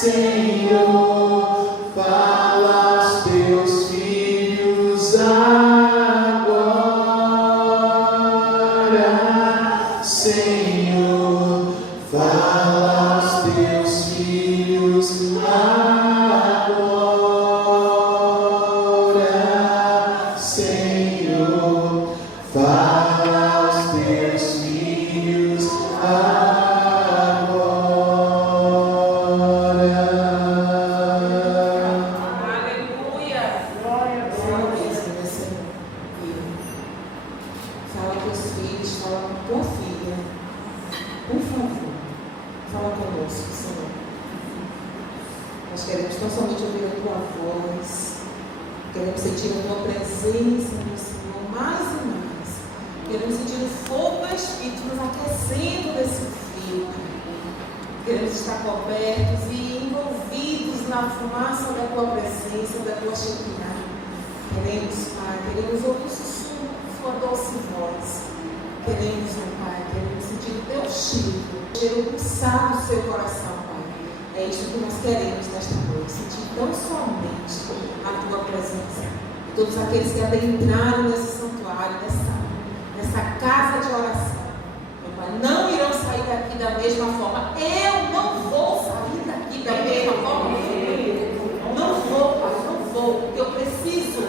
Senhor, fala aos teus filhos agora. Senhor, fala aos teus filhos agora. Senhor, fala aos teus filhos agora. Não somente ouvir a tua voz, queremos sentir a tua presença, meu Senhor, mais e mais. Queremos sentir o fogo do Espírito nos aquecendo desse frio. Queremos estar cobertos e envolvidos na fumaça da tua presença, da tua chegada. Queremos, Pai, queremos ouvir o sussurro da tua doce voz. Queremos, meu Pai, queremos sentir o teu cheiro pulsar do seu coração. É isso que nós queremos nesta noite, sentir tão somente a tua presença. E todos aqueles que adentraram nesse santuário, nessa casa de oração, meu Pai, não irão sair daqui da mesma forma. Eu não vou sair daqui da mesma forma. Não vou, Pai, não vou, porque eu preciso,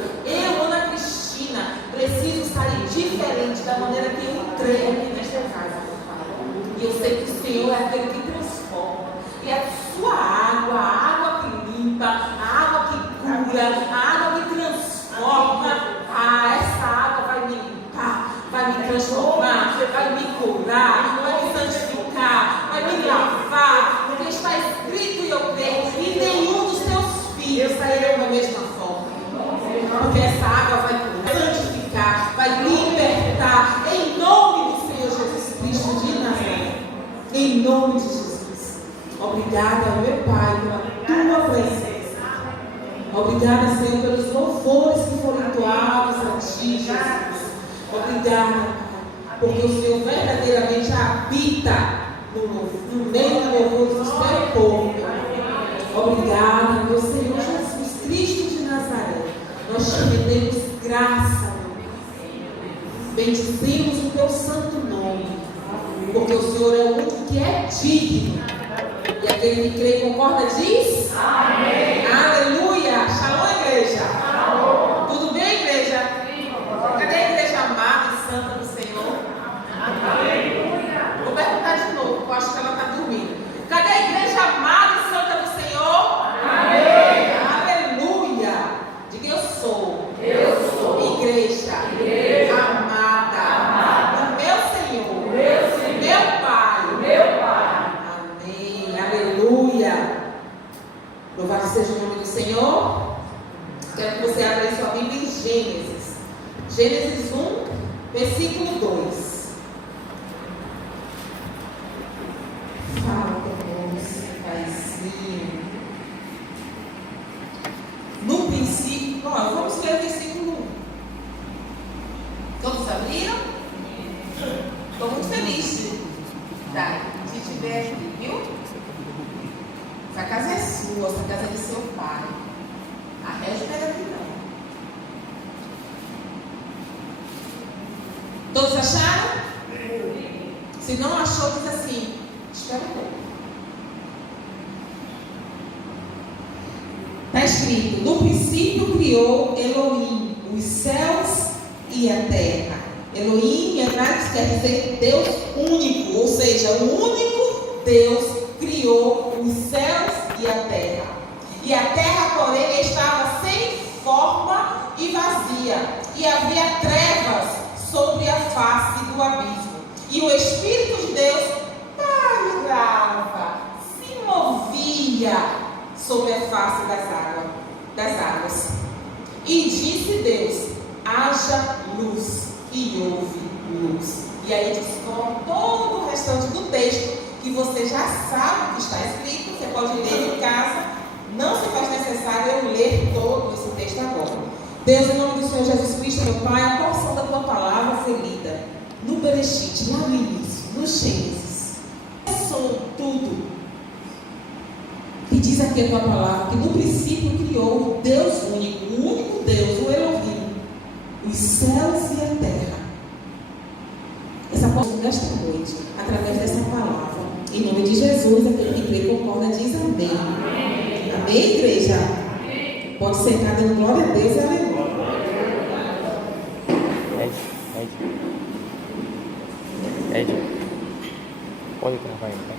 Ana Cristina, preciso sair diferente da maneira que eu entrei aqui nesta casa, meu Pai. E eu sei que o Senhor é aquele que transforma. E a sua água, a água que limpa, a água que cura, a água que transforma, essa água vai me limpar, vai me transformar, vai me curar, vai me santificar, vai me lavar, porque está escrito e eu creio, e nenhum dos teus filhos sairão da mesma forma, porque essa água vai curar, santificar, vai libertar, em nome do Senhor Jesus Cristo de Nazaré, em nome de Jesus. Obrigada, meu Pai, pela tua presença. Obrigada, Senhor, pelos louvores que foram entoados a ti, Jesus. Obrigada, porque o Senhor verdadeiramente habita no meio do louvor do teu povo. Obrigada, meu Senhor Jesus Cristo de Nazaré. Nós te rendemos graça, meu Pai. Bendizemos o teu santo nome, porque o Senhor é o único que é digno. E aquele que crê e concorda diz? Amém. Aleluia. Shalom, igreja. Shalom. Tudo bem, igreja? Cadê a igreja amada e santa do Senhor? Aleluia. Vou perguntar de novo, eu acho que ela está dormindo. Cadê a igreja amada e santa do Senhor? Amém. Aleluia. Diga eu sou. Eu sou. Igreja. Amada. Do meu Senhor. Meu Pai. Aleluia! Louvado seja o nome do Senhor. Quero que você abra aí sua Bíblia em Gênesis. Gênesis 1, versículo 2. Fala conosco, Paizinho. No princípio, vamos ler o versículo 1. Todos abriram? Estou muito feliz. Tá, se tiver aqui, viu? Essa casa é sua, essa casa é de seu pai. A Régia não é daqui não. Todos acharam? Se não achou, diz assim: espera um pouco. Está escrito: no princípio criou Elohim os céus e a terra. Elohim em hebraico quer dizer Deus único, ou seja, o único Deus criou os céus e a terra. E a terra, porém, estava sem forma e vazia, e havia trevas sobre a face do abismo. E o Espírito de Deus pairava, se movia sobre a face das águas. E disse Deus: haja luz, e houve luz. E aí discorre todo o restante do texto, que você já sabe que está escrito, você pode ler em casa, não se faz necessário eu ler todo esse texto agora. Deus, em nome do Senhor Jesus Cristo, meu Pai, a porção da tua palavra foi lida no Bereshit, lá no início, no Gênesis. Começou tudo. Que diz aqui a tua palavra, que no princípio criou o Deus único, o único Deus, o Elohim, os céus e a terra. Essa porta nesta noite, através dessa palavra, em nome de Jesus, aquele que crê concorda diz amém. Amém, amém, igreja? Amém. Pode sentar dando glória a Deus e aleluia. Ed. Pode gravar aí, tá?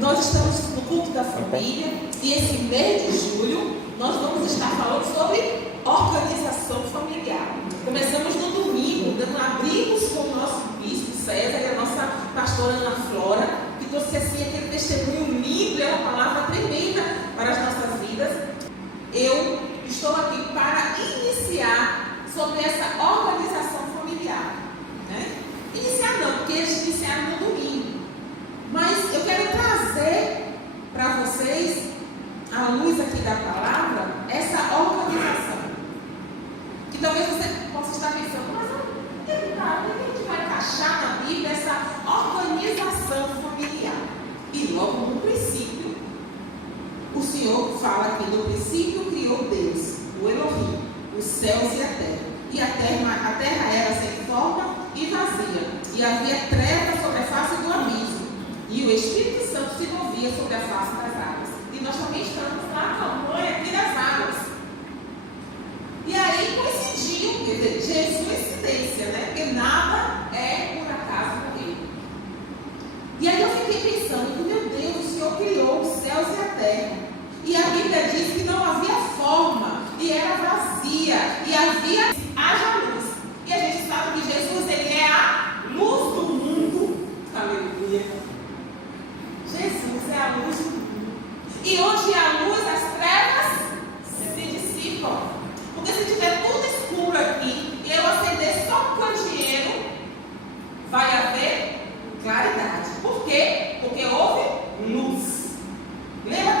Nós estamos no culto da família e esse mês de julho nós vamos estar falando sobre organização familiar. Começamos no domingo, abrimos com o nosso bispo César e a nossa pastora Ana Flora, que trouxe assim aquele testemunho lindo e uma palavra tremenda para as nossas vidas. Eu estou aqui para iniciar sobre essa organização familiar. Iniciar não, porque eles iniciaram no domingo. Mas eu quero trazer para vocês, à luz aqui da palavra, essa organização. Que talvez você possa estar pensando, mas onde é que a gente vai encaixar na Bíblia essa organização familiar? E logo no princípio, o Senhor fala que no princípio criou Deus, o Elohim, os céus e a terra. E a terra era sem forma e vazia, e havia trevas sobre a face do abismo, e o Espírito Santo se movia sobre a face das águas. E nós também estamos na campanha aqui das águas. E aí coincidiu, quer dizer, Jesus coincidência, né? Porque nada é por acaso com ele. E aí eu fiquei pensando, meu Deus, o Senhor criou os céus e a terra. E a Bíblia diz que não havia forma, e era vazia, e havia haja luz. E a gente sabe que Jesus, ele é a luz do mundo. Aleluia. Jesus é a luz do mundo. E onde há luz, as trevas se dissipam. Porque se tiver tudo escuro aqui, e eu acender só um candeeiro, vai haver claridade. Por quê? Porque houve luz. Lembra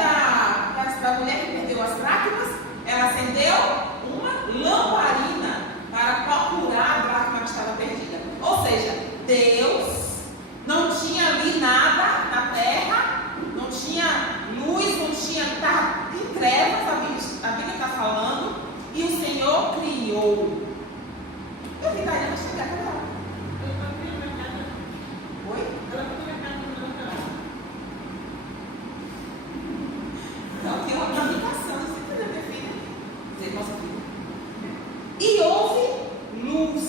da mulher que perdeu as dracmas? Ela acendeu uma lamparina para procurar a dracma que estava perdida. Ou seja, Deus não tinha ali nada na terra, não tinha luz, não tinha, estava em trevas, a Bíblia está falando, e o Senhor criou. Eu vi Daiane chegar para lá. Oi? Não, tem uma comunicação, você entendeu, minha filha? Dizer, nossa filha. E houve luz.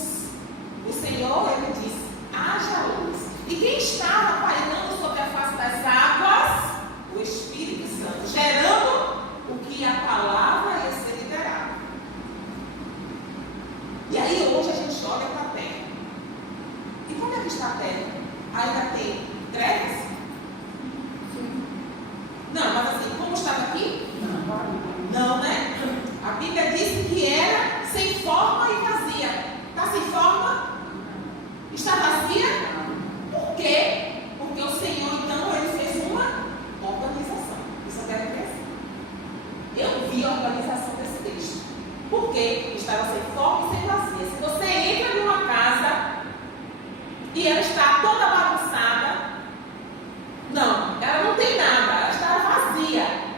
O Senhor, ele disse, haja luz. E quem estava pairando sobre a face das águas? O Espírito Santo, gerando o que a palavra ia ser liberada. E aí hoje a gente olha para a terra. E como é que está a terra? Ainda tem trevas? Não, mas assim, como estava aqui? Não, né? A Bíblia diz que era sem forma e vazia. Está sem forma? Está vazia? Por quê? Porque o Senhor, então, ele fez uma organização. Isso eu quero dizer. Eu vi a organização desse texto. Por quê? Estava sem forma e sem vazia. Se você entra numa casa e ela está toda bagunçada, não, ela não tem nada, ela está vazia.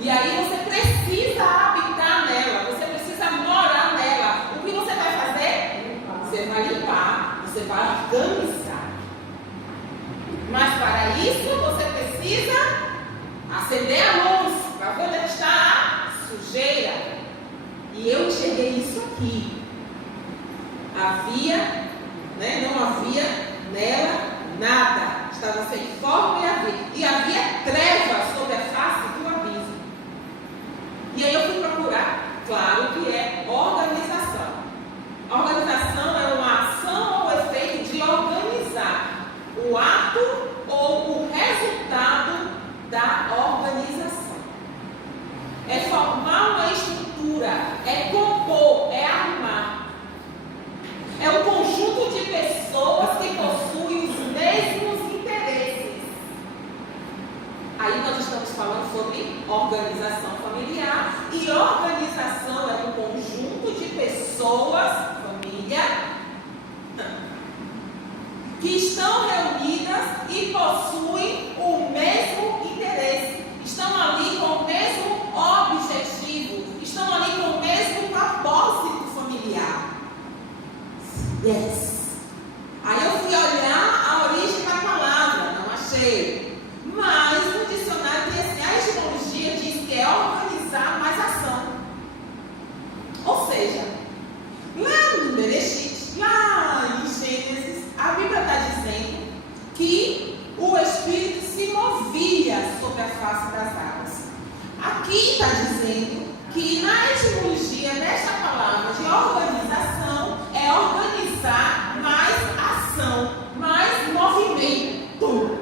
E aí você precisa habitar nela, você precisa morar nela. O que você vai fazer? Você vai limpar, você vai organizar. Mas para isso você precisa acender a luz para ver onde está a sujeira. E eu enxerguei isso aqui. Havia, não havia nela nada. Estava sem forma e havia trevas sobre a face do abismo. E aí eu fui procurar, claro que é organização. A organização é uma ação ou efeito de organizar o ato ou o resultado da organização. É formar uma estrutura, é compor, é armar. É um conjunto de pessoas que possuem os mesmos interesses. Aí nós estamos falando sobre organização familiar. E organização é um conjunto de pessoas, família, que estão reunidas e possuem o mesmo interesse. sobre a face das águas. Aqui está dizendo que na etimologia desta palavra de organização é organizar mais ação, mais movimento.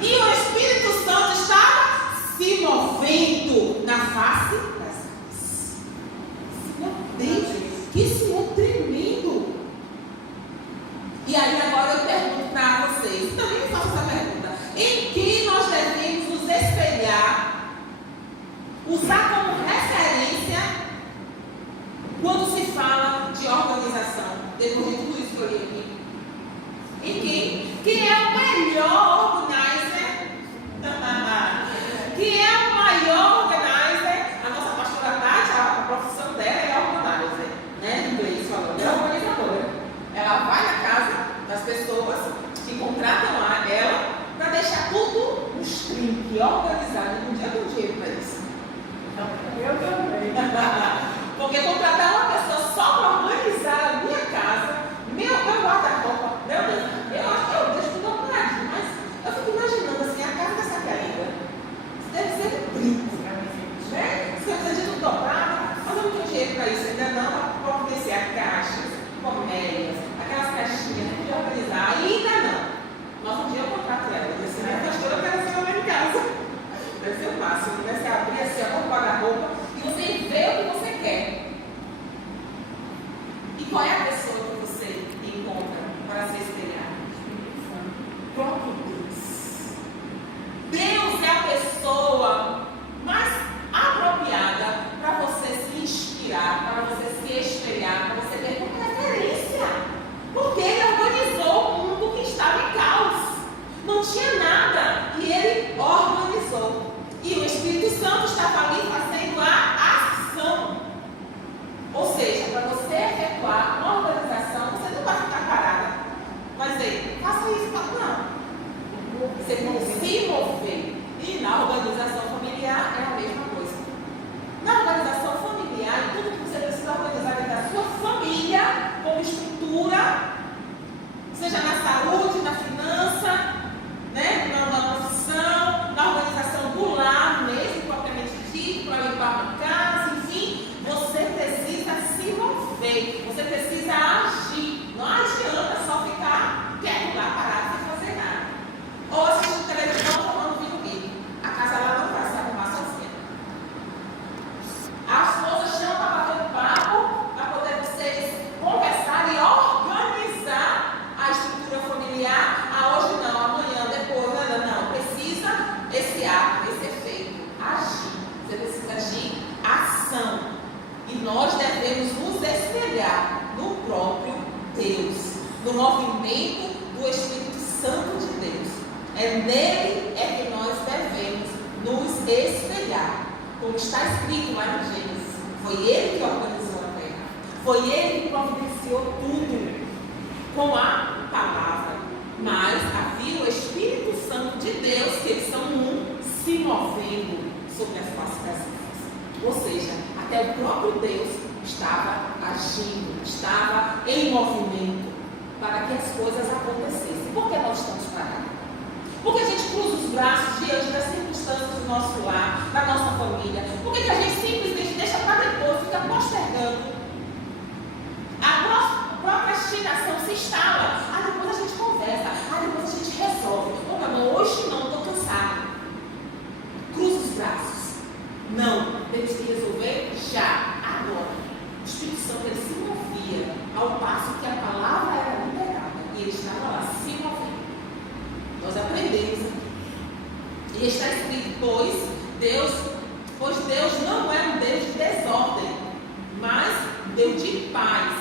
E o Espírito Santo estava se movendo na face das águas. Meu Deus, que Senhor tremendo! E aí agora eu pergunto para vocês, também me faço essa pergunta: em que nós devemos nos espelhar, usar como referência quando se fala de organização? Depois de tudo isso que eu li aqui, em quem? Quem é o melhor organizer? Quem é o maior organizer? A nossa pastora Tati, a profissão dela é organizer, né? Em inglês falando, é organizadora. Ela vai na casa das pessoas que contratam ela para deixar tudo nos trinques, organizado. Um dia eu tenho dinheiro para isso. Eu também. Porque contratar uma pessoa só para organizar a minha casa, meu guarda-roupa, meu Deus, eu deixo tudo arrumadinho, mas eu fico imaginando assim, a casa dessa caída deve ser um brinco, né? Se eu precisa de tudo dobrado, mas eu não tenho dinheiro para isso ainda não, para providenciar caixas, colmeias, aquelas caixinhas, tudo organizar, ainda não. Mas um dia eu contrato ela, eu disse, minha pastora, eu quero ser lá em casa. Deve ser o máximo, né? Você abrir assim a porta do guarda-roupa e você vê o que você quer. E qual é a pessoa que você encontra para se espelhar? O próprio Deus. Deus é a pessoa mais apropriada para você se inspirar, para você se espelhar, para você ter como referência. Porque Ele organizou o mundo que estava em caos. Não tinha nada. E Ele organizou. E o Espírito Santo estava ali fazendo a ação. Ou seja, para você efetuar uma organização, você não vai ficar parada. Mas aí, faça isso, não. Você tem que se mover. E na organização familiar é a mesma coisa. Na organização familiar, tudo que você precisa organizar dentro da sua família, como estrutura, seja na saúde, na finança, né, na profissão, na organização do lar mesmo, propriamente dito, para limpar uma casa, enfim, você precisa se mover, você precisa agir. Não adianta só ficar quieto lá parado sem fazer nada. Ou assistindo televisão tomando videogame. A casa ela não vai se arrumar sozinha. A esposa chama para bater um papo, para poder vocês conversar e organizar a estrutura familiar. Ah, hoje não, amanhã, depois, não. Precisa esse ato, esse efeito. Agir. Você precisa de ação. E nós devemos nos espelhar no próprio Deus, no movimento do Espírito Santo de Deus. É nele que nós devemos nos espelhar. Como está escrito lá em Gênesis, foi Ele que organizou a terra. Foi Ele que providenciou tudo com a palavra. Mas havia o Espírito Santo de Deus, que eles são um, se movendo sobre as faces das águas. Ou seja, até o próprio Deus estava agindo, estava em movimento para que as coisas acontecessem. Por que nós estamos parados? Porque a gente cruza os braços diante das circunstâncias do nosso lar, da nossa família. Por que a gente simplesmente deixa para depois, fica postergando? A procrastinação se instala. Depois a gente conversa. Depois a gente resolve. Hoje não, estou cansado. Cruza os braços. Não, temos que resolver já, agora. O Espírito Santo ele se movia ao passo que a palavra era liberada. E ele estava lá se movendo. Nós aprendemos aqui. E está escrito, pois Deus não é um Deus de desordem, mas Deus de paz,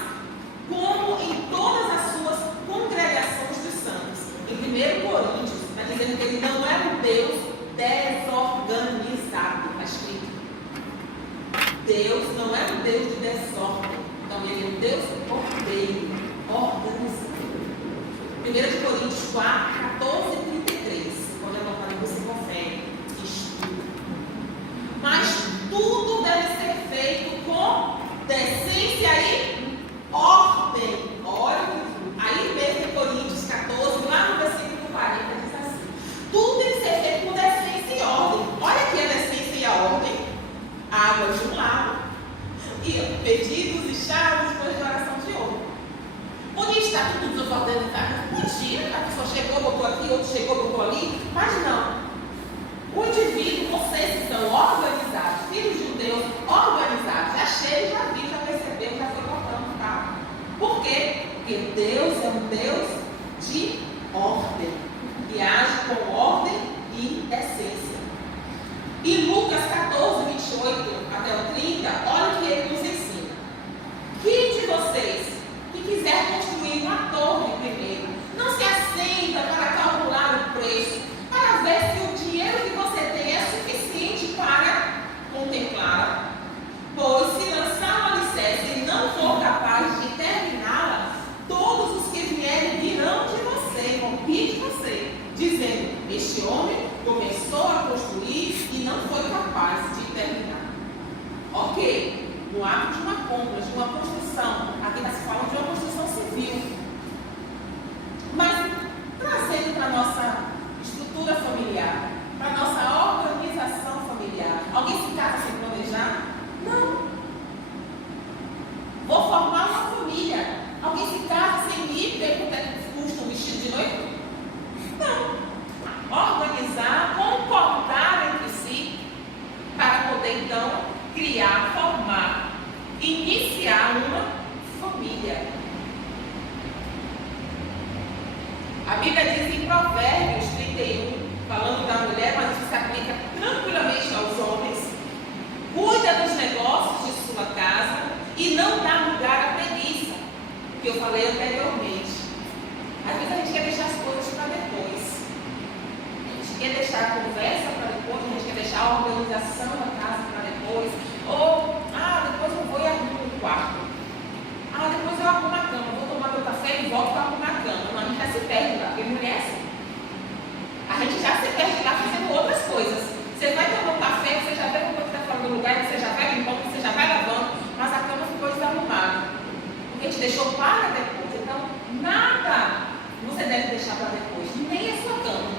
como em todas as suas congregações dos santos. Em 1 Coríntios, está dizendo que ele não é um Deus desorganizado. Está escrito. Deus não é um Deus de desordem. Então ele é um Deus ordeiro, organizado. 1 Coríntios 4, 14 e 33. Pode anotar que você confere. Estuda. Mas tudo deve ser feito com decência e ordem. Olha, aí mesmo em Coríntios 14, lá no versículo 40, diz assim: tudo deve ser feito com decência desorganizadas. Mentira, a pessoa chegou, botou aqui, outro chegou, botou ali. Mas não. O indivíduo, vocês que são organizados, filhos de Deus, organizados, já chega, já viu, já percebeu, já foi colocando no carro. Por quê? Porque Deus é um Deus de ordem, que age com ordem e essência. E Lucas 14, 28 até o 30, olha o que ele nos ensina. Quem de vocês que quiser construir uma torre primeiro, não se assenta para calcular o preço, para ver se o dinheiro que você tem é suficiente para contemplá-la? Pois se lançar o alicerce e não for capaz de terminá-la, todos os que vierem virão de você, vão rir de você, dizendo: este homem começou a construir e não foi capaz de terminar. Ok, no ato de uma compra, de uma construção, aqui está se falando de uma construção civil. Mas trazendo para a nossa estrutura familiar, para a nossa organização familiar, alguém se casa sem planejar? Não. Vou formar uma família. Alguém se casa sem ir ver quanto é que custa um vestido de noiva? Não. Organizar, concordar entre si, para poder então criar, formar, iniciar uma família. A Bíblia diz em Provérbios 31, falando da mulher, mas isso se aplica tranquilamente aos homens: cuida dos negócios de sua casa e não dá lugar à preguiça, que eu falei anteriormente. Às vezes a gente quer deixar as coisas para depois. A gente quer deixar a conversa para depois, a gente quer deixar a organização da casa para depois. Ou, depois eu vou e arrumo um quarto. Depois eu arrumo a cama, vou tomar meu café e volto para arrumar a cama. Não, a gente já se perde lá, porque mulher é assim. A gente já se perde lá fazendo outras coisas. Você vai tomar um café, você já vê como está fora do lugar, você já vai limpando, você já vai lavando, mas a cama ficou desarrumada. Porque a gente deixou para depois. Então, nada você deve deixar para depois, nem a sua cama.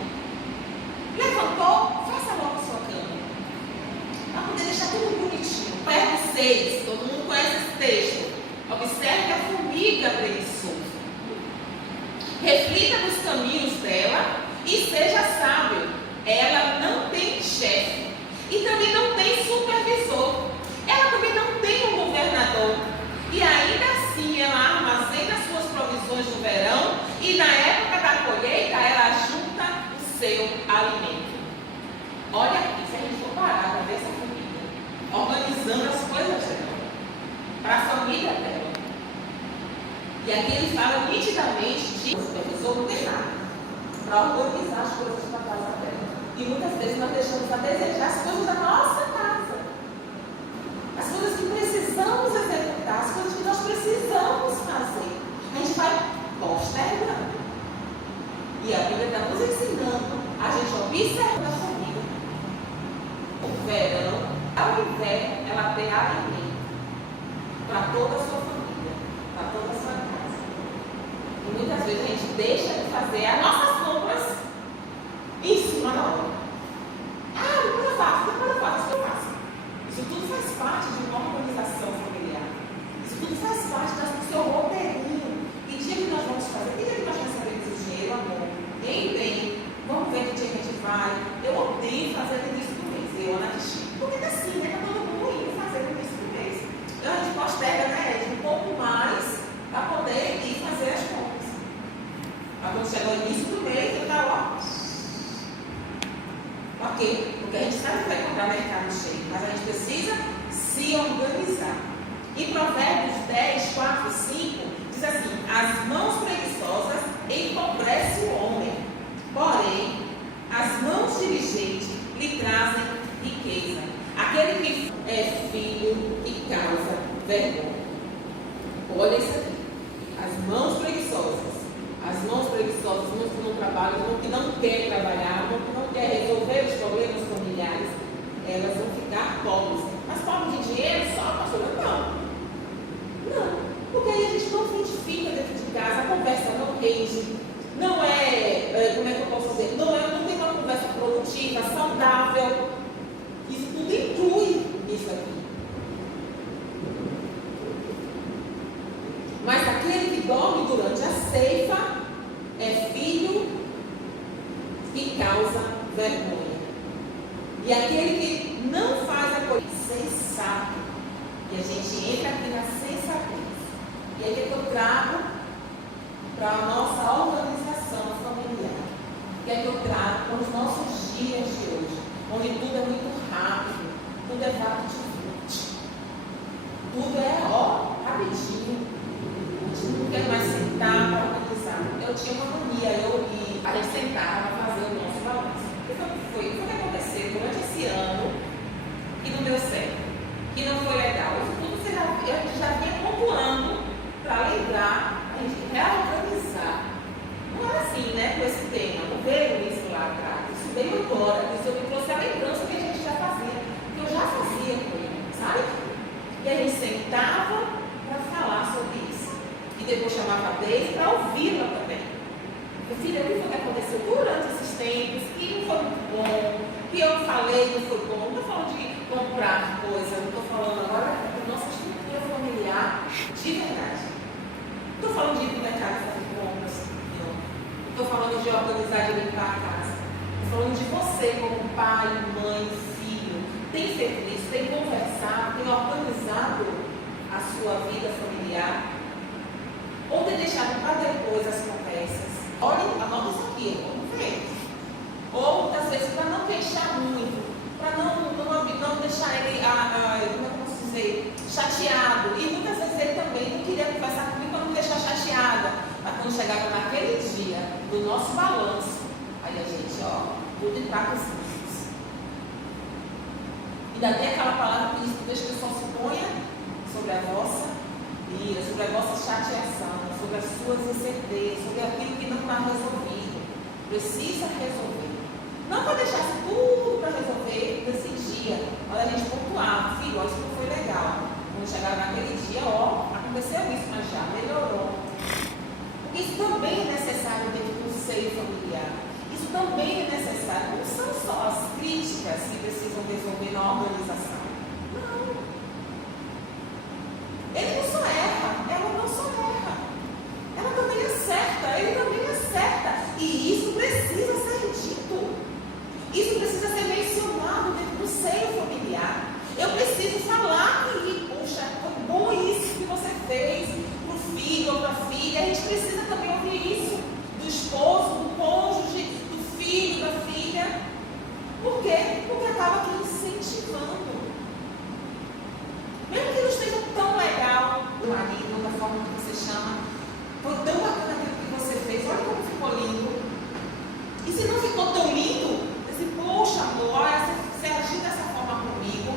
Levantou, faça logo a sua cama. Para poder deixar tudo bonitinho. Verbo 6, todo mundo conhece esse texto. Observe a formiga preguiçosa. Reflita nos caminhos dela e seja sábio. Ela não tem chefe e também não tem supervisor. Ela também não tem um governador. E ainda assim ela armazena suas provisões no verão e na época da colheita ela junta o seu alimento. Olha aqui, se a gente for parar para ver essa família, organizando as coisas dela, para a família dela. E aqui ele fala nitidamente de supervisor, não tem nada, para organizar as coisas da casa dela. E muitas vezes nós deixamos a desejar as coisas da nossa casa. As coisas que precisamos executar, as coisas que nós precisamos fazer. A gente vai postergando. E a Bíblia está nos ensinando a gente observar a família. O verão, ao inverno, ela tem alimento para toda a sua família, para toda a sua casa. E muitas vezes a gente deixa de fazer as nossas compras em cima da hora. Depois eu faço, isso eu faço. Isso tudo faz parte de uma organização familiar. Isso tudo faz parte do seu roteirinho. Que dia que nós vamos fazer? Que dia que nós recebemos o dinheiro, amor? Bem, vamos ver que dia que a gente vai. Eu odeio fazer no início do mês. Eu, Ana Cristina. Porque tá assim, né? Tá todo mundo indo fazer no início do mês. Então a gente posterga, né, Ed? Um pouco mais para poder ir fazer as compras. Mas quando chega o início do mês, eu tá lá. Ok? Porque a gente sabe que vai comprar mercado cheio, mas a gente precisa se organizar. Em Provérbios 10, 4 e 5, diz assim: as mãos preguiçosas empobrecem o homem, porém, as mãos diligentes lhe trazem riqueza. Aquele que é filho que causa vergonha. Olha isso aqui. As mãos preguiçosas. As mãos preguiçosas, mãos que não trabalham, mãos que não querem trabalhar, mãos que não querem resolver os problemas familiares, elas vão ficar pobres. Mas pobres de dinheiro só, pastora? Não. Porque aí a gente não se identifica dentro de casa, a conversa não rende, não é, como é que eu posso dizer? Não tem uma conversa produtiva, saudável. Isso tudo inclui isso aqui. Mas aquele que dorme durante a ceifa E aquele que não faz a coisa sensato. E a gente entra aqui na sensatez. E aí que eu trago para a nossa organização familiar. Que é que eu trago para os nossos dias de hoje. Onde tudo é muito rápido. Tudo é rápido. Tudo é, rapidinho. A gente não quer mais sentar para organizar. Eu tinha uma mania, a gente sentava para fazer o nosso balanço. O que foi que aconteceu durante esse ano que não deu certo, que não foi legal? Isso tudo a gente já vinha pontuando para lembrar, a gente reorganizar. Não era assim, né, com esse tema. Não veio isso lá atrás. Isso veio agora. Isso me trouxe a lembrança que a gente já fazia. Que eu já fazia com ele, sabe? E a gente sentava para falar sobre isso. E depois chamava a Deise para ouvi-la também. Meu filho, o que foi que aconteceu durante esses tempos, que não foi muito bom, que eu falei não foi bom. Não estou falando de comprar coisa, não estou falando agora da nossa estrutura familiar de verdade. Não estou falando de ir para o mercado fazer compras, não. Não estou falando de organizar, de limpar a casa. Estou falando de você como pai, mãe, filho. Tem feito isso, tem conversado, tem organizado a sua vida familiar, ou tem deixado para depois as conversas. Olha, anota isso aqui, vamos ver. Ou muitas vezes para não queixar muito, para não deixar ele, como é que eu posso dizer, chateado. E muitas vezes ele também não queria conversar comigo para não deixar chateada. Mas quando chegava naquele dia do nosso balanço, aí a gente, tudo em tacos justos. E daí aquela palavra que diz: deixa que o sol se ponha sobre a vossa ira, sobre a vossa chateação, sobre as suas incertezas, sobre aquilo que não está resolvido. Precisa resolver. Não para deixar tudo para resolver nesse dia. Olha, a gente pontuava: filho, isso não foi legal. Quando chegava naquele dia, aconteceu isso, mas já melhorou. Porque isso também é necessário dentro do seio familiar. Isso também é necessário. Não são só as críticas que precisam resolver na organização. Não. Ele não só erra, ela não só erra. Ela também acerta, ele também acerta. E isso precisa ser dito. Isso precisa ser mencionado dentro do seio familiar. Eu preciso falar que, poxa, foi bom isso que você fez para o filho ou para a filha. A gente precisa também ouvir isso do esposo, do cônjuge, do filho, da filha. Por quê? Porque acaba aqui incentivando. Mesmo que não esteja tão legal, o marido, da forma que você chama, foi tão bacana aquilo que você fez, olha como ficou lindo. E se não ficou tão lindo, você, poxa, amor, olha, você agiu dessa forma comigo,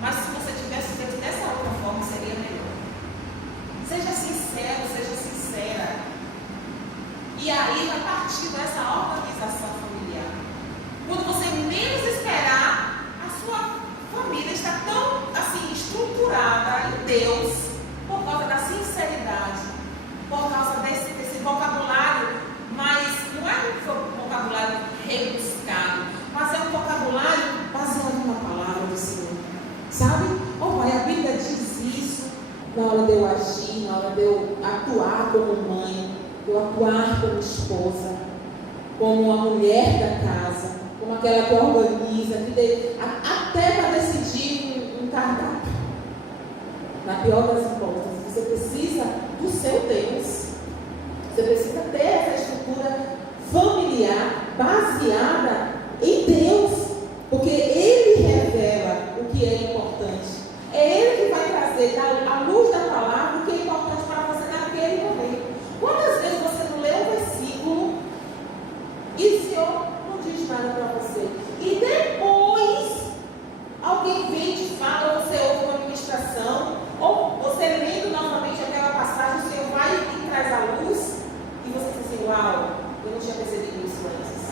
mas se você tivesse feito dessa outra forma, seria melhor. Seja sincero, seja sincera. E aí vai partir dessa organização familiar. Quando você menos esperar, a sua família está tão assim estruturada em Deus, por causa da sinceridade, por causa desse vocabulário, mas não é um vocabulário rebuscado, mas é um vocabulário baseado na palavra do Senhor. Sabe? Pai, a Bíblia diz isso na hora de eu agir, na hora de eu atuar como mãe, de eu atuar como esposa, como a mulher da casa, como aquela que organiza, até para decidir um cardápio. Na pior das hipóteses, você precisa do seu Deus. Você precisa ter essa estrutura familiar baseada em Deus, porque Ele revela o que é importante. É Ele que vai trazer à luz da palavra o que é importante para você naquele momento. Quantas vezes você não lê um versículo e o Senhor não diz nada para você? E depois alguém vem e te fala, ou você ouve uma ministração, ou você lendo novamente aquela passagem, o Senhor vai e traz à luz, e você diz assim: uau, eu não tinha percebido isso antes.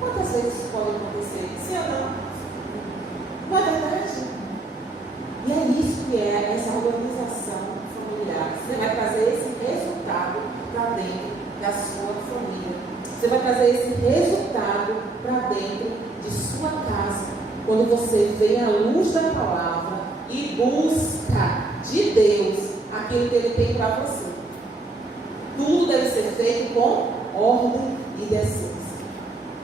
Quantas vezes isso pode acontecer? Sim ou não? Não é verdade? E é isso que é essa organização familiar. Você vai trazer esse resultado para dentro da sua família. Você vai trazer esse resultado para dentro de sua casa. Quando você vem à luz da palavra e busca de Deus aquilo que Ele tem para você. Tudo deve ser feito com ordem e decência.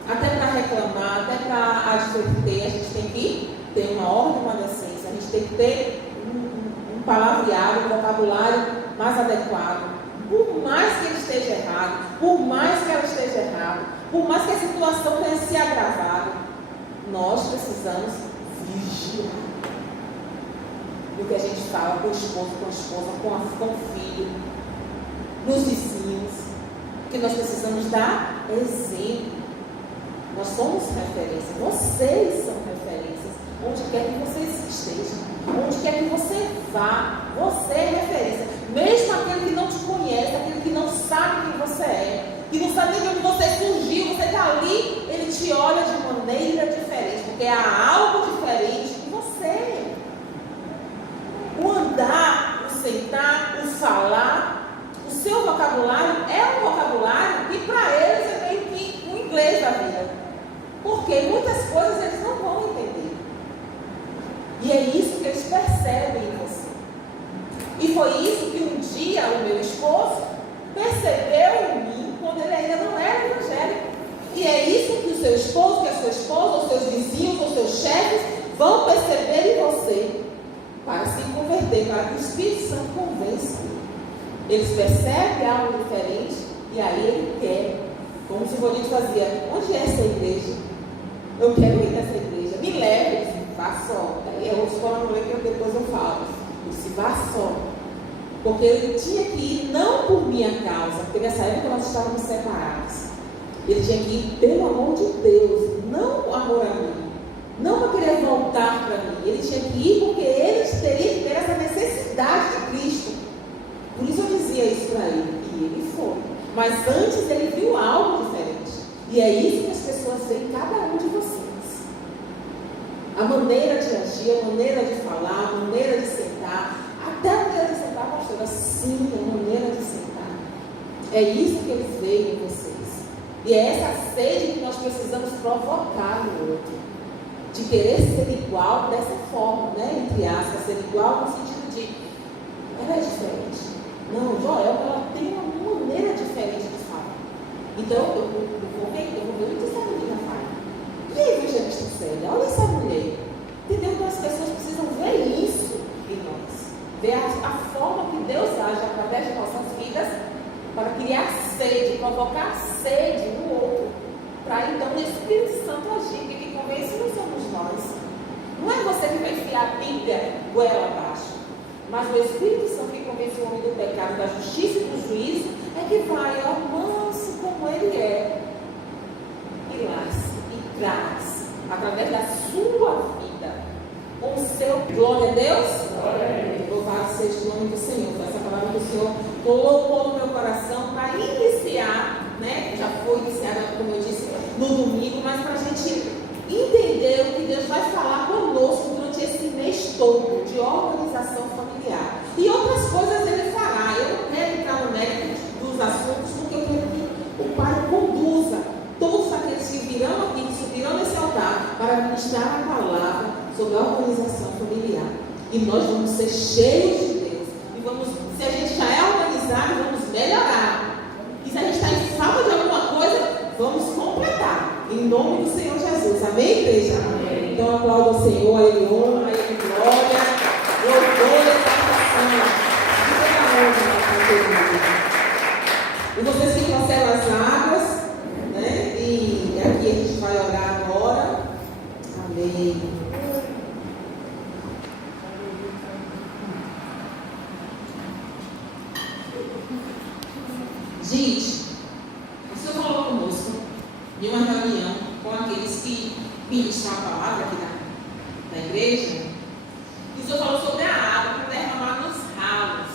até para reclamar, até para advertir, a gente tem que ter uma ordem, uma decência, a gente tem que ter um palavreado, um vocabulário mais adequado. Por mais que ele esteja errado, por mais que ela esteja errada, por mais que a situação tenha se agravado, nós precisamos vigiar no que a gente fala com o esposo, com a esposa, com o filho, nos vizinhos, que nós precisamos dar exemplo. Nós somos referência, vocês são referências, onde quer que vocês estejam, onde quer que você vá, você é referência. Mesmo aquele que não te conhece, aquele que não sabe quem você é, que não sabe nem de onde você surgiu, você está ali, ele te olha de maneira diferente, porque há algo diferente em você. O andar, o sentar, o falar, o seu vocabulário é um vocabulário que para eles é meio que o inglês da vida. Porque muitas coisas eles não vão entender. E é isso que eles percebem em você. E foi isso que um dia o meu esposo percebeu em mim quando ele ainda não era evangélico. E é isso que o seu esposo, que a sua esposa, os seus vizinhos, os seus chefes vão perceber em você para se converter, para que o Espírito Santo convença. Eles percebem algo diferente e aí ele quer. Como se o Bonito fazia, onde é essa igreja? Eu quero ir nessa igreja, me leve, vá só. Aí eu vou falar no que depois eu falo. Eu disse, vá só. Porque ele tinha que ir não por minha causa, porque nessa época nós estávamos separados. Ele tinha que ir pelo amor de Deus, não por amor a mim, não para querer voltar para mim. Ele tinha que ir porque ele teria que ter essa necessidade de Cristo. Por isso eu dizia isso para ele, e ele foi. Mas antes ele viu algo diferente. E é isso que as pessoas veem em cada um de vocês. A maneira de agir, a maneira de falar, a maneira de sentar. Até a maneira de sentar, pastora, sim, a maneira de sentar. É isso que eles veem em vocês. E é essa sede que nós precisamos provocar no outro. De querer ser igual dessa forma, né? Entre aspas, ser igual no sentido de ela é diferente. Não, Joel, ela tem uma maneira diferente de falar. Então, eu vou ver o que essa menina faz. E aí, evangelista Célia, olha essa mulher. Entendeu? Então, as pessoas precisam ver isso em nós. Ver a forma que Deus age através de nossas vidas para criar sede, provocar sede no outro. Para então o Espírito Santo agir, porque quem convence não somos nós. Não é você que vai enfiar a Bíblia goela abaixo. Mas o Espírito Santo que convence o homem do pecado, da justiça e do juízo, é que vai, ó, manso como ele é, e traz, através da sua vida, com o seu, glória a Deus, louvado seja o nome do Senhor. Essa palavra que o Senhor colocou no meu coração para iniciar, né? Já foi iniciada, como eu disse, no domingo, mas para a gente entender o que Deus vai falar conosco durante esse mês todo de organização familiar. E outras coisas ele fará. Eu não quero entrar no mérito dos assuntos, porque eu quero que o Pai conduza todos aqueles que virão aqui, que subirão nesse altar, para ministrar a palavra sobre a organização familiar. E nós vamos ser cheios de Deus. E vamos, se a gente já é organizado, vamos melhorar. E se a gente está em falta de alguma coisa, vamos completar. Em nome do Senhor Jesus. Amém, igreja? Amém. Então aplauda o Senhor, a Ele honra, a Ele glória, louvor e exaltação. E vocês que trouxeram as águas, né? E aqui a gente vai orar agora. Amém. Gente, o Senhor falou conosco em uma reunião com aqueles que ministram a palavra aqui na igreja. E o Senhor falou sobre a água para derramar nos ralos,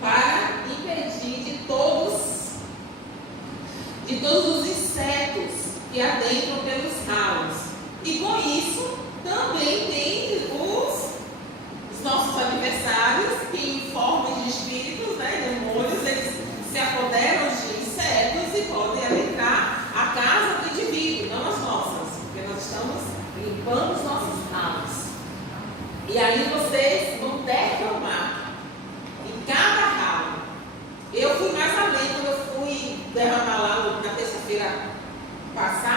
para impedir de todos os insetos que adentram pelos ralos. E com isso também tem os nossos adversários, que em forma de espíritos, né, demônios, eles se apoderam de insetos e podem adentrar a casa do indivíduo, não as nossas, porque nós estamos limpando os nossos ralos. E aí vocês vão derramar em cada ralo. Eu fui mais além quando eu fui derramar lá na terça-feira passada.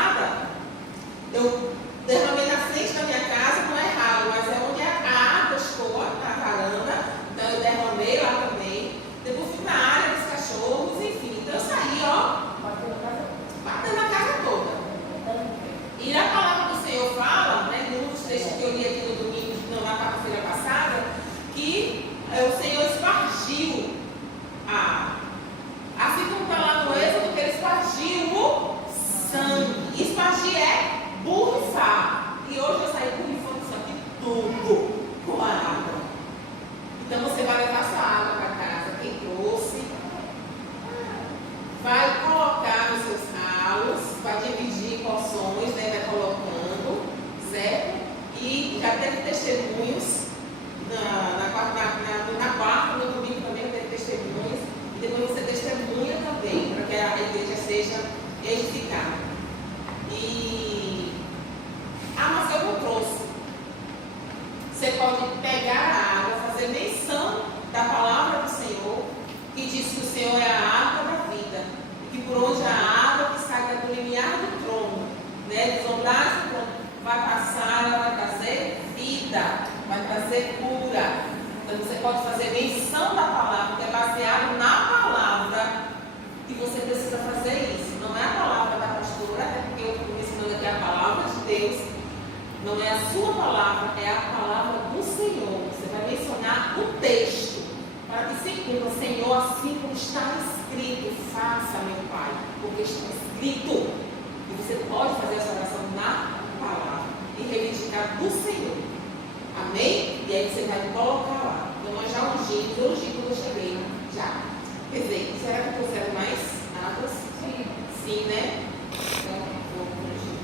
já teve testemunhos. Na quarta, no domingo também teve testemunhos. E depois você testemunha também, para que a igreja seja edificada. Mas eu não trouxe. Você pode pegar a água, fazer menção da palavra do Senhor, que diz que o Senhor é a água da vida, e que por onde a água que sai do limiar do trono, né, dos ombrados do trono, vai passar, ela vai trazer vida, vai trazer cura. Então você pode fazer menção da palavra, que é baseado na palavra, e você precisa fazer isso. Não é a palavra da pastora, até porque eu estou ensinando aqui a palavra de Deus. Não é a sua palavra, é a palavra do Senhor. Você vai mencionar o texto, para que se cumpra, Senhor, assim como está escrito, faça, meu Pai, porque está escrito. E você pode fazer essa oração na palavra e reivindicar do Senhor. Amém? E aí você vai colocar lá. Então nós já ungimos, eu ungi quando eu cheguei, já. Quer dizer, será que trouxeram mais águas? Sim. Sim, né? Então, vou ungir.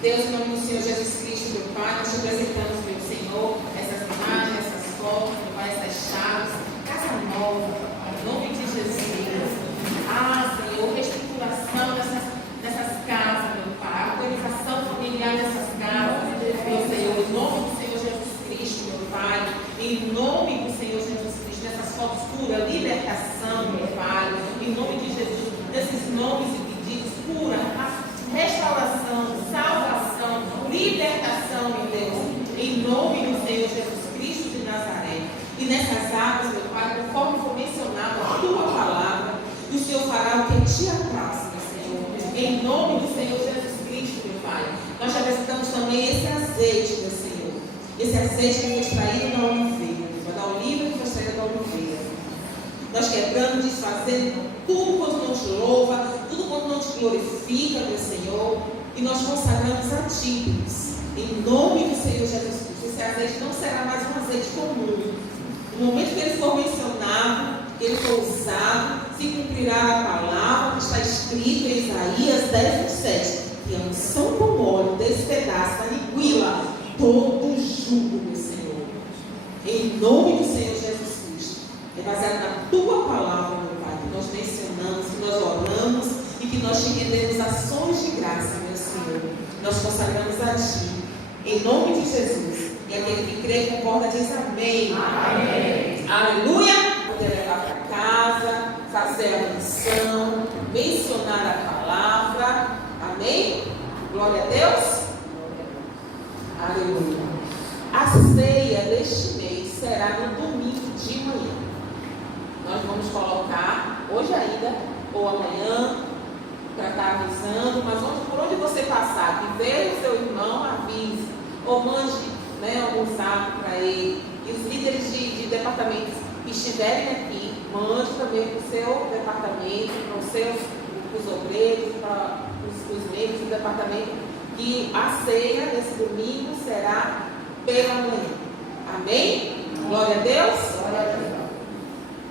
Deus, em nome do Senhor Jesus Cristo, meu Pai, nós te apresentamos, meu Senhor, essas imagens, essas fotos, meu Pai, essas chaves, casa nova, Pai, em nome de Jesus. Senhor, reestruturação dessas casas, meu Pai, organização familiar dessas casas, meu Senhor, em nome do Senhor Jesus Cristo, meu Pai, em nome do Senhor Jesus Cristo, nessas fotos cura, libertação, meu Pai, em nome de Jesus, desses nomes e pedidos, cura, restauração, salvação, libertação, meu Deus, em nome do Senhor Jesus Cristo de Nazaré. E nessas águas, meu Pai, conforme for mencionado a tua palavra, o Senhor fará o que te apraz, meu Senhor. Em nome do Senhor Jesus Cristo, meu Pai. Nós te apresentamos também esse azeite, meu Senhor. Esse azeite que foi extraído da oliveira, da oliva que foi extraída da oliveira. Nós quebramos, desfazendo tudo quanto não te louva, tudo quanto não te glorifica, meu Senhor, e nós consagramos a Ti, Deus, em nome do Senhor Jesus Cristo. Esse azeite não será mais um azeite comum. No momento que ele for mencionado, que ele for usado, se cumprirá a palavra que está escrito em Isaías 10:7, que a unção com óleo despedaça, aniquila todo jugo, meu Senhor. Em nome do Senhor Jesus Cristo. É baseado na tua palavra, meu Pai, que nós mencionamos, que nós oramos e que nós te rendemos ações de graça, meu Senhor. Nós consagramos a Ti, em nome de Jesus. E aquele que crê e concorda diz amém. Amém. Aleluia. Poder levar para casa, fazer a missão, mencionar a palavra. Amém. Glória a Deus. Aleluia. A ceia deste mês será no domingo de manhã. Nós vamos colocar hoje ainda, ou amanhã, para estar avisando, mas por onde você passar, que veio o seu irmão, avise, ou mande, algum zap para ele. E os líderes de departamentos que estiverem aqui, mande também para o seu departamento, para os obreiros, para os membros do departamento, que a ceia desse domingo será pela manhã. Amém? Glória a Deus. Glória a Deus.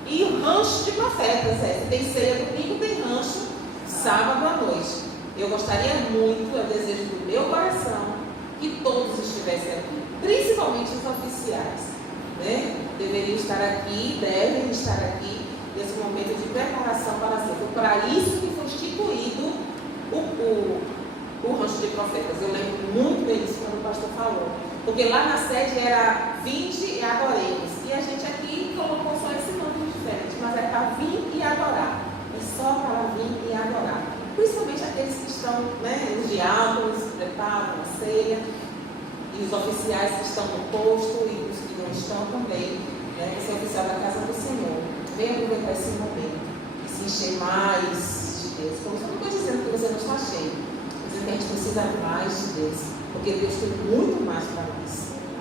E o rancho de profetas, tem ceia domingo, tem rancho sábado à noite. Eu gostaria muito, é o desejo do meu coração, que todos estivessem aqui, principalmente os oficiais, deveriam estar aqui, devem estar aqui, nesse momento de preparação para a ceia. Foi para isso que foi instituído o rancho de profetas. Eu lembro muito bem disso quando o pastor falou, porque lá na sede era 20 e adoremos, e a gente aqui colocou só esse nome diferente, mas é para vir e adorar. É só para vir e adorar. Principalmente aqueles que estão, os diáconos que preparam a ceia, e os oficiais que estão no posto e os que não estão também, esse é o oficial da casa do Senhor. Venha aproveitar esse momento e se encher mais de Deus. Como eu não estou dizendo que você não está cheio, estou dizendo que a gente precisa mais de Deus, porque Deus tem muito mais para nós.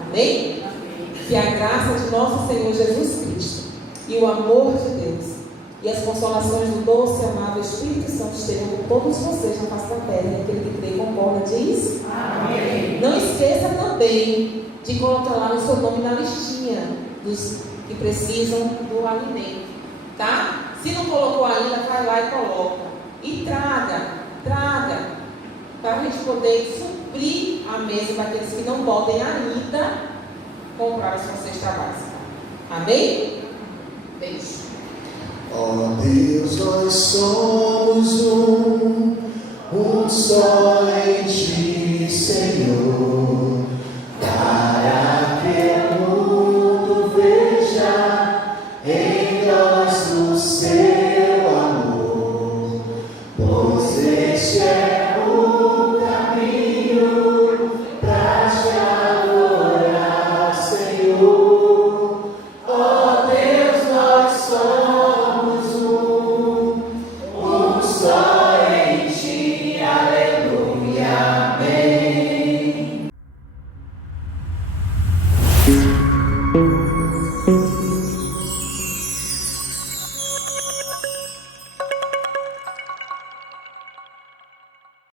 Amém? Amém. Que a graça de nosso Senhor Jesus Cristo e o amor de Deus e as consolações do doce e amável Espírito Santo estejam com todos vocês na face da terra. E aquele que crê e concorda diz: amém. Não esqueça também de colocar lá o seu nome na listinha dos que precisam do alimento, tá? Se não colocou ainda, vai lá e coloca. E traga, para a gente poder suprir a mesa daqueles que não podem ainda comprar a sua cesta básica. Amém? Beijo. Ó Deus, nós somos um só em Ti, Senhor.